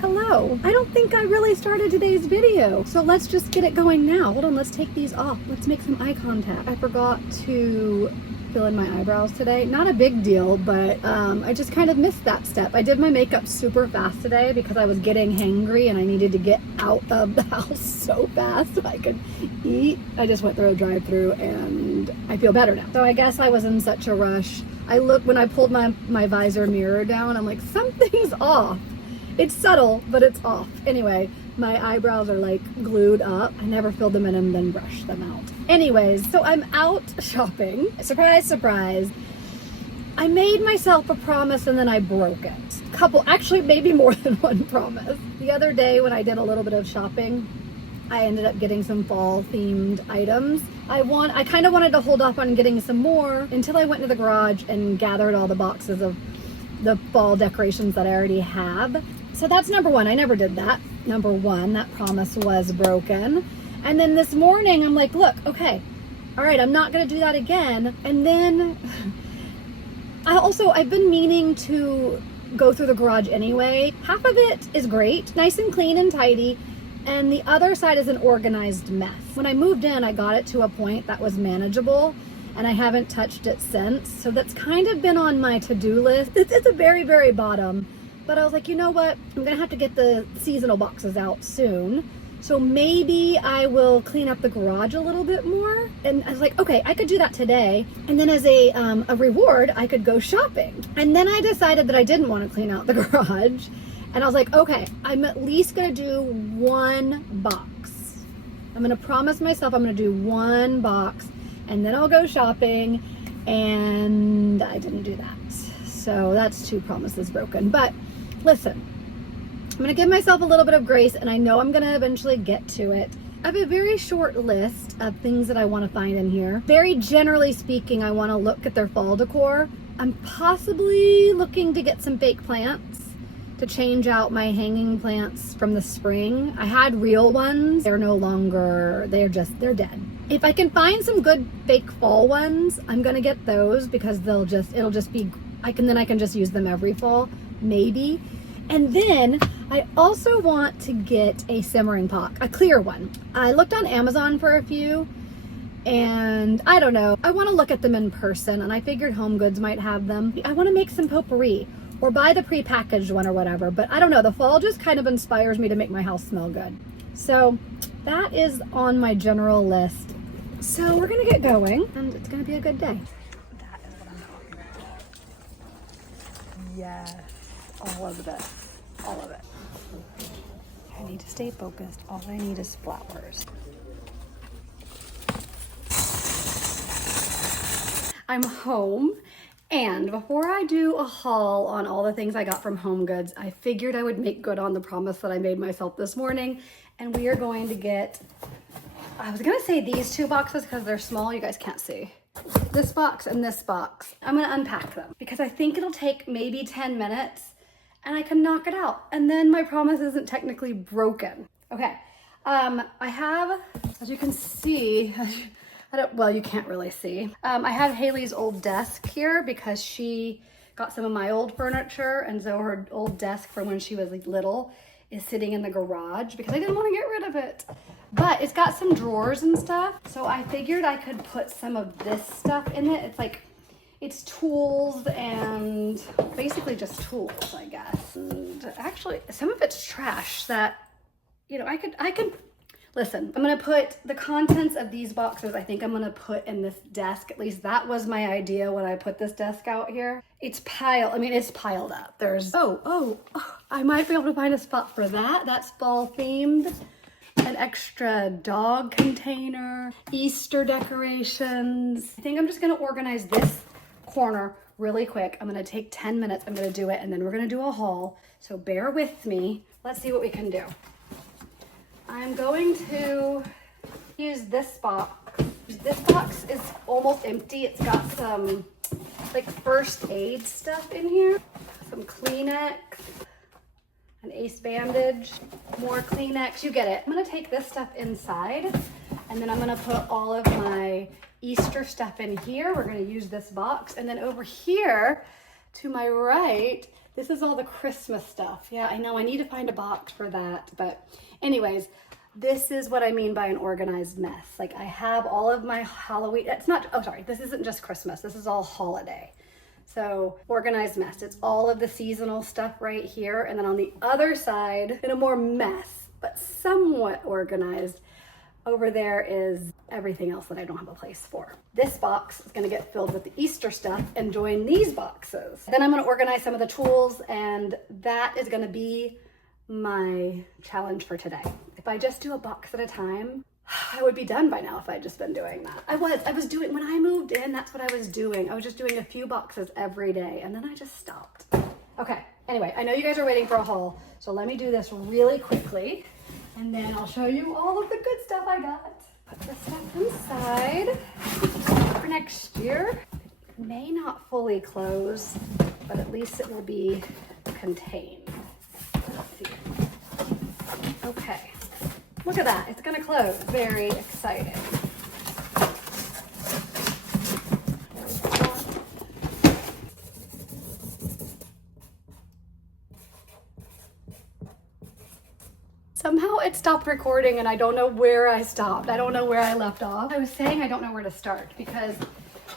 Hello. I don't think I really started today's video, so let's just get it going now. Hold on, let's take these off. Let's make some eye contact. I forgot to fill in my eyebrows today. Not a big deal, but I just kind of missed that step. I did my makeup super fast today because I was getting hangry and I needed to get out of the house so fast so I could eat. I just went through a drive-thru and I feel better now. So I guess I was in such a rush. When I pulled my visor mirror down, I'm like, something's off. It's subtle, but it's off. Anyway, my eyebrows are like glued up. I never filled them in and then brushed them out. Anyways, so I'm out shopping. Surprise, surprise. I made myself a promise and then I broke it. Actually maybe more than one promise. The other day when I did a little bit of shopping, I ended up getting some fall themed items. I kind of wanted to hold off on getting some more until I went to the garage and gathered all the boxes of the fall decorations that I already have. So that's number one. I never did that. Number one, that promise was broken. And then this morning, I'm like, look, okay, all right, I'm not gonna do that again. And then I've been meaning to go through the garage anyway. Half of it is great, nice and clean and tidy. And the other side is an organized mess. When I moved in, I got it to a point that was manageable and I haven't touched it since. So that's kind of been on my to-do list. It's a very, very bottom. But I was like, you know what? I'm gonna have to get the seasonal boxes out soon. So maybe I will clean up the garage a little bit more. And I was like, okay, I could do that today. And then as a reward, I could go shopping. And then I decided that I didn't want to clean out the garage. And I was like, okay, I'm at least gonna do one box. I'm gonna promise myself I'm gonna do one box and then I'll go shopping. And I didn't do that. So that's 2 promises broken. But listen, I'm gonna give myself a little bit of grace and I know I'm gonna eventually get to it. I have a very short list of things that I wanna find in here. Very generally speaking, I wanna look at their fall decor. I'm possibly looking to get some fake plants to change out my hanging plants from the spring. I had real ones. They're no longer, they're dead. If I can find some good fake fall ones, I'm gonna get those because it'll just be, I can just use them every fall, maybe. And then I also want to get a simmering pot, a clear one. I looked on Amazon for a few and I don't know, I want to look at them in person and I figured HomeGoods might have them. I want to make some potpourri or buy the pre-packaged one or whatever, but I don't know, the fall just kind of inspires me to make my house smell good. So that is on my general list. So we're gonna get going and it's gonna be a good day. That is what I'm talking about. Yes, all of it, all of it. I need to stay focused. All I need is flowers. I'm home, and before I do a haul on all the things I got from HomeGoods, I figured I would make good on the promise that I made myself this morning, and we are going to get, I was gonna say these 2 boxes because they're small, you guys can't see. This box and this box. I'm gonna unpack them because I think it'll take maybe 10 minutes and I can knock it out. And then my promise isn't technically broken. Okay, I have, as you can see, well, you can't really see. I have Haley's old desk here because she got some of my old furniture, and so her old desk from when she was like little is sitting in the garage because I didn't want to get rid of it. But it's got some drawers and stuff, so I figured I could put some of this stuff in it. It's like, it's tools and basically just tools, I guess. And actually, some of it's trash that, you know, I could, listen, I'm gonna put the contents of these boxes, I think I'm gonna put in this desk. At least that was my idea when I put this desk out here. It's piled up. There's, oh, I might be able to find a spot for that. That's fall themed. An extra dog container, Easter decorations. I think I'm just gonna organize this corner really quick. I'm gonna take 10 minutes, I'm gonna do it, and then we're gonna do a haul. So bear with me. Let's see what we can do. I'm going to use this box. This box is almost empty. It's got some like first aid stuff in here, some Kleenex, an ace bandage, more Kleenex, you get it. I'm gonna take this stuff inside and then I'm gonna put all of my Easter stuff in here. We're gonna use this box. And then over here to my right, this is all the Christmas stuff. Yeah, I know I need to find a box for that. But anyways, this is what I mean by an organized mess. Like I have all of my Halloween, this isn't just Christmas. This is all holiday. So organized mess, it's all of the seasonal stuff right here. And then on the other side, in a more mess, but somewhat organized, over there is everything else that I don't have a place for. This box is gonna get filled with the Easter stuff and join these boxes. Then I'm gonna organize some of the tools, and that is gonna be my challenge for today. If I just do a box at a time, I would be done by now if I'd just been doing that. I was doing, when I moved in, that's what I was doing. I was just doing a few boxes every day, and then I just stopped. Okay, anyway, I know you guys are waiting for a haul, so let me do this really quickly, and then I'll show you all of the good stuff I got. Put this stuff inside for next year. It may not fully close, but at least it will be contained. Let's see. Okay. Look at that, it's gonna close. Very exciting. Somehow it stopped recording and I don't know where I stopped. I don't know where I left off. I was saying I don't know where to start because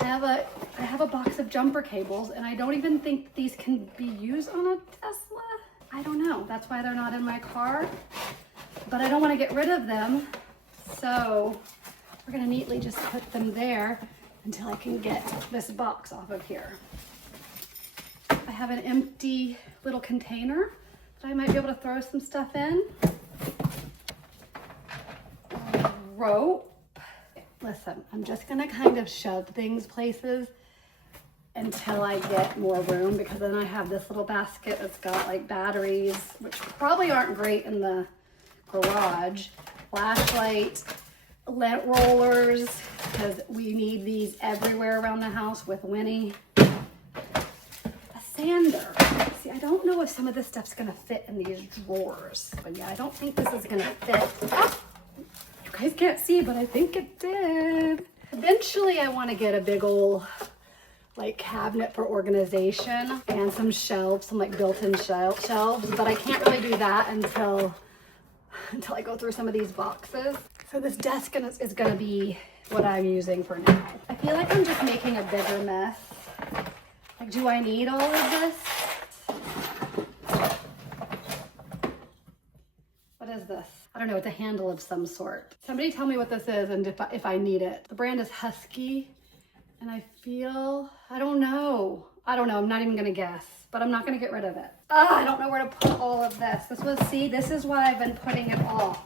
I have a box of jumper cables and I don't even think these can be used on a Tesla. I don't know, that's why they're not in my car. But I don't want to get rid of them, so we're gonna neatly just put them there until I can get this box off of here. I have an empty little container that I might be able to throw some stuff in. Rope. Listen, I'm just gonna kind of shove things places until I get more room, because then I have this little basket that's got like batteries, which probably aren't great in the garage, flashlight, lint rollers, because we need these everywhere around the house with Winnie. A sander. See, I don't know if some of this stuff's gonna fit in these drawers, but yeah, I don't think this is gonna fit. Ah, you guys can't see, but I think it did. Eventually, I want to get a big old like cabinet for organization and some shelves, some like built-in shelves, but I can't really do that until I go through some of these boxes. So this desk is gonna be what I'm using for now. I feel like I'm just making a bigger mess. Like, do I need all of this? What is this? I don't know, it's a handle of some sort. Somebody tell me what this is and if I need it. The brand is Husky, and I feel, I don't know, I'm not even gonna guess, but I'm not gonna get rid of it. I don't know where to put all of this. This is why I've been putting it all.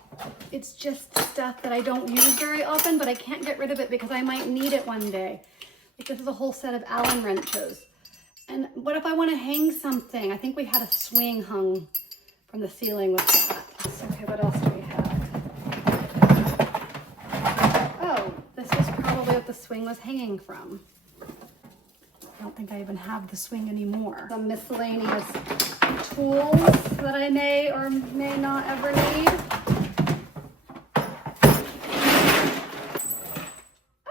It's just stuff that I don't use very often, but I can't get rid of it because I might need it one day. Like this is a whole set of Allen wrenches. And what if I want to hang something? I think we had a swing hung from the ceiling with that. Okay, what else do we have? Oh, this is probably what the swing was hanging from. I don't think I even have the swing anymore. Some miscellaneous tools that I may or may not ever need.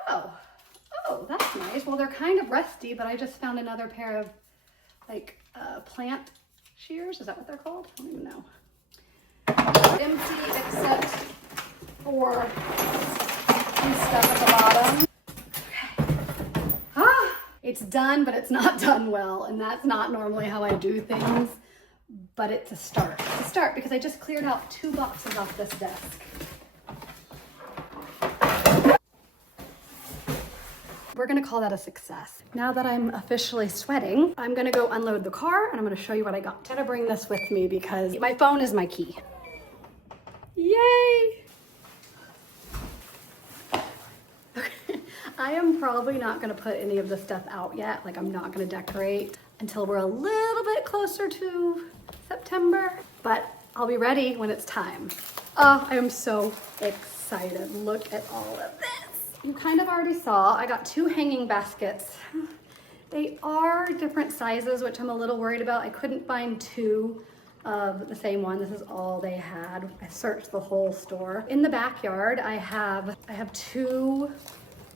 Oh, that's nice. Well, they're kind of rusty, but I just found another pair of like plant shears. Is that what they're called? I don't even know. Empty except for some stuff at the bottom. Okay. It's done, but it's not done well, and that's not normally how I do things, but it's a start. It's a start because I just cleared out 2 boxes off this desk. We're gonna call that a success. Now that I'm officially sweating, I'm gonna go unload the car and I'm gonna show you what I got. I'm gonna bring this with me because my phone is my key. Yay! Okay. I am probably not gonna put any of this stuff out yet. Like, I'm not gonna decorate until we're a little bit closer to September, but I'll be ready when it's time. Oh, I am so excited. Look at all of this. You kind of already saw, I got 2 hanging baskets. They are different sizes, which I'm a little worried about. I couldn't find 2 of the same one. This is all they had. I searched the whole store. In the backyard, I have 2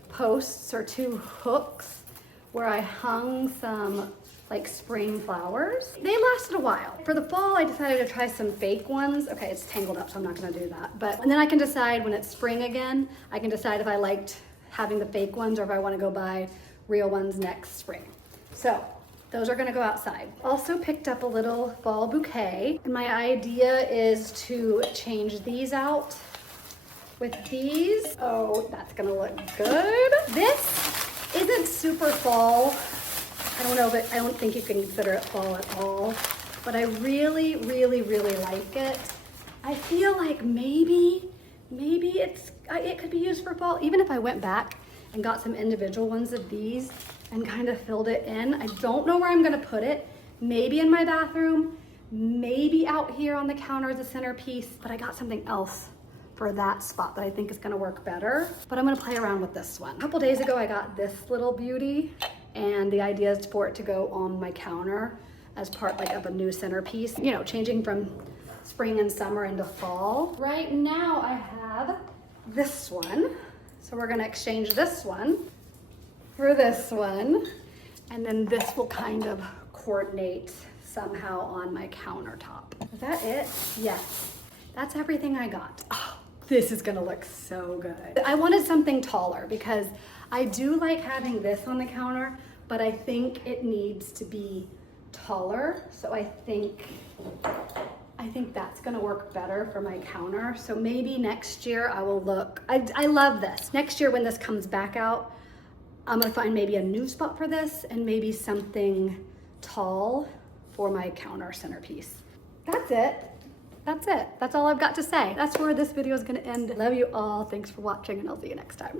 posts or 2 hooks where I hung some like spring flowers. They lasted a while. For the fall, I decided to try some fake ones. Okay, it's tangled up, so I'm not gonna do that. And then I can decide when it's spring again, I can decide if I liked having the fake ones or if I wanna go buy real ones next spring. So those are gonna go outside. Also picked up a little fall bouquet. And my idea is to change these out with these. Oh, that's gonna look good. This isn't super fall. I don't know, but I don't think you can consider it fall at all. But I really, really, really like it. I feel like maybe it could be used for fall. Even if I went back and got some individual ones of these and kind of filled it in. I don't know where I'm gonna put it. Maybe in my bathroom, maybe out here on the counter as a centerpiece, but I got something else for that spot that I think is gonna work better. But I'm gonna play around with this one. A couple days ago, I got this little beauty, and the idea is for it to go on my counter as part like of a new centerpiece, you know, changing from spring and summer into fall. Right now I have this one. So we're gonna exchange this one for this one. And then this will kind of coordinate somehow on my countertop. Is that it? Yes, that's everything I got. Oh, this is gonna look so good. I wanted something taller because I do like having this on the counter, but I think it needs to be taller. So I think that's gonna work better for my counter. So maybe next year I will look, I love this. Next year when this comes back out, I'm gonna find maybe a new spot for this and maybe something tall for my counter centerpiece. That's it. That's it. That's all I've got to say. That's where this video is gonna end. Love you all. Thanks for watching and I'll see you next time.